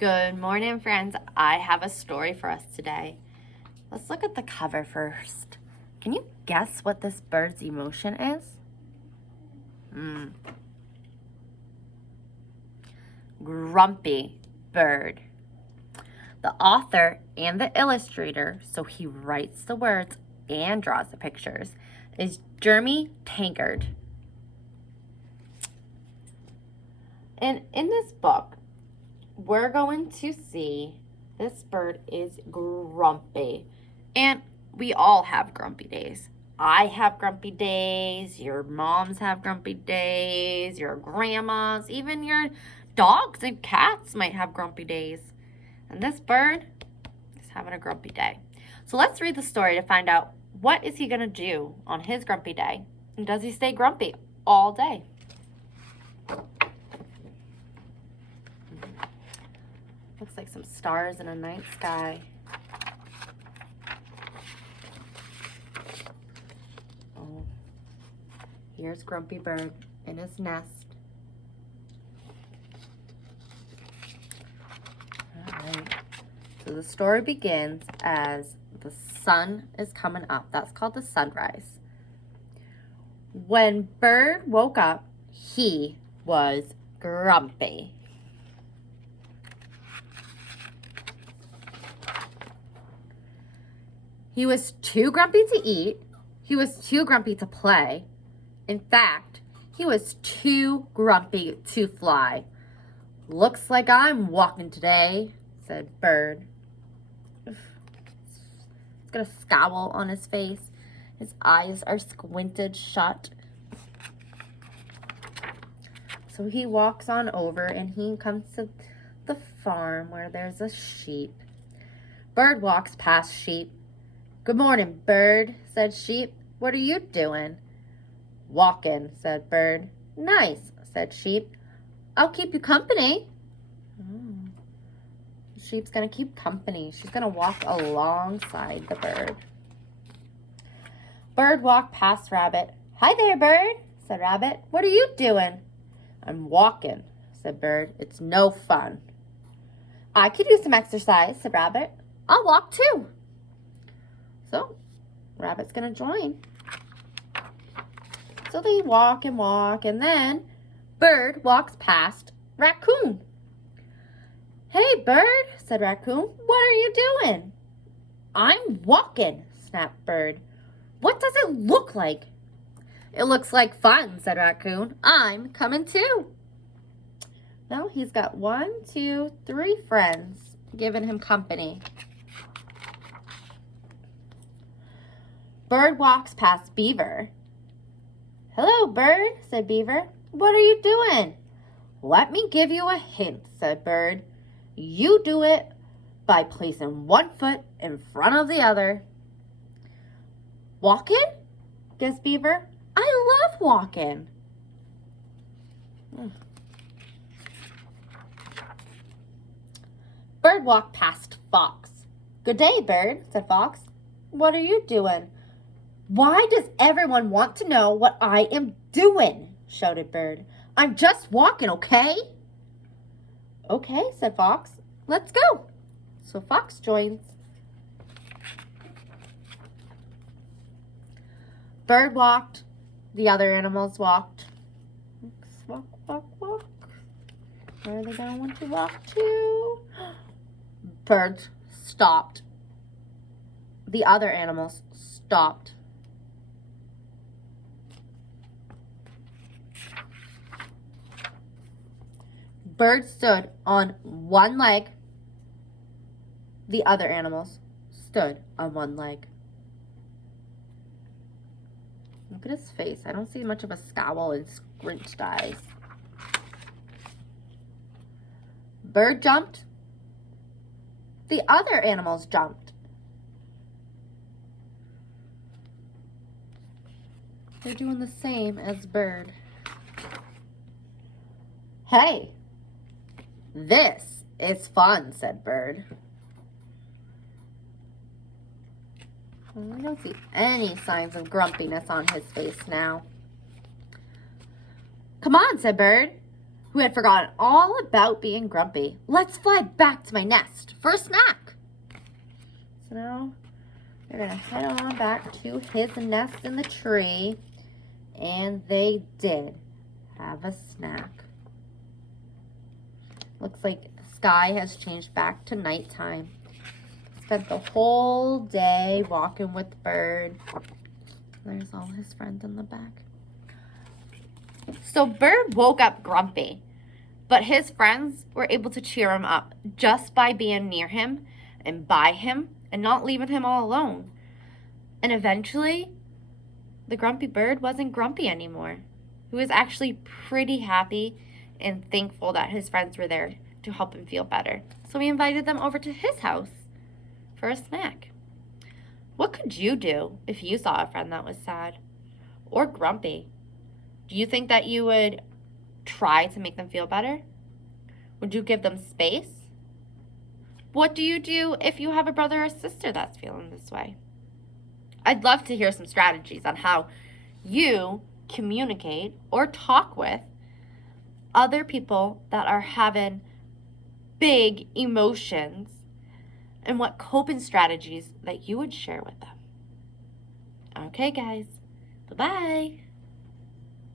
Good morning, friends. I have a story for us today. Let's look at the cover first. Can you guess what this bird's emotion is? Grumpy bird. The author and the illustrator, so he writes the words and draws the pictures, is Jeremy Tankard. And in this book, we're going to see this bird is grumpy. And we all have grumpy days. I have grumpy days. Your moms have grumpy days. Your grandmas, even your dogs and cats might have grumpy days. And this bird is having a grumpy day. So let's read the story to find out what is he going to do on his grumpy day. And does he stay grumpy all day? Looks like some stars in a night sky. Oh, here's Grumpy Bird in his nest. All right. So the story begins as the sun is coming up. That's called the sunrise. When Bird woke up, he was grumpy. He was too grumpy to eat. He was too grumpy to play. In fact, he was too grumpy to fly. Looks like I'm walking today, said Bird. He's got a scowl on his face. His eyes are squinted shut. So he walks on over and he comes to the farm where there's a sheep. Bird walks past sheep. Good morning, Bird, said Sheep. What are you doing? Walking, said Bird. Nice, said Sheep. I'll keep you company. Sheep's going to keep company. She's going to walk alongside the bird. Bird walked past Rabbit. Hi there, Bird, said Rabbit. What are you doing? I'm walking, said Bird. It's no fun. I could use some exercise, said Rabbit. I'll walk too. So, Rabbit's going to join. So they walk, and then Bird walks past Raccoon. Hey, Bird, said Raccoon. What are you doing? I'm walking, snapped Bird. What does it look like? It looks like fun, said Raccoon. I'm coming too. Now he's got 1, 2, 3 friends giving him company. Bird walks past Beaver. Hello, Bird, said Beaver. What are you doing? Let me give you a hint, said Bird. You do it by placing one foot in front of the other. Walking? Guessed Beaver. I love walking. Bird walked past Fox. Good day, Bird, said Fox. What are you doing? Why does everyone want to know what I am doing? Shouted Bird. I'm just walking, okay? Okay, said Fox. Let's go. So Fox joins. Bird walked. The other animals walked. Walk, walk, walk. Where are they going to want to walk to? Bird stopped. The other animals stopped. Bird stood on one leg. The other animals stood on one leg. Look at his face. I don't see much of a scowl and squinched eyes. Bird jumped. The other animals jumped. They're doing the same as Bird. Hey, this is fun, said Bird. I don't see any signs of grumpiness on his face now. Come on, said Bird. who had forgotten all about being grumpy. Let's fly back to my nest for a snack. So now we're going to head on back to his nest in the tree. And they did have a snack. Looks like the sky has changed back to nighttime. Spent the whole day walking with the bird. There's all his friends in the back. So Bird woke up grumpy, but his friends were able to cheer him up just by being near him and by him and not leaving him all alone. And eventually, the grumpy bird wasn't grumpy anymore. He was actually pretty happy and thankful that his friends were there to help him feel better. So we invited them over to his house for a snack. What could you do if you saw a friend that was sad or grumpy? Do you think that you would try to make them feel better? Would you give them space? What do you do if you have a brother or sister that's feeling this way? I'd love to hear some strategies on how you communicate or talk with other people that are having big emotions and what coping strategies that you would share with them. Okay, guys. Bye-bye.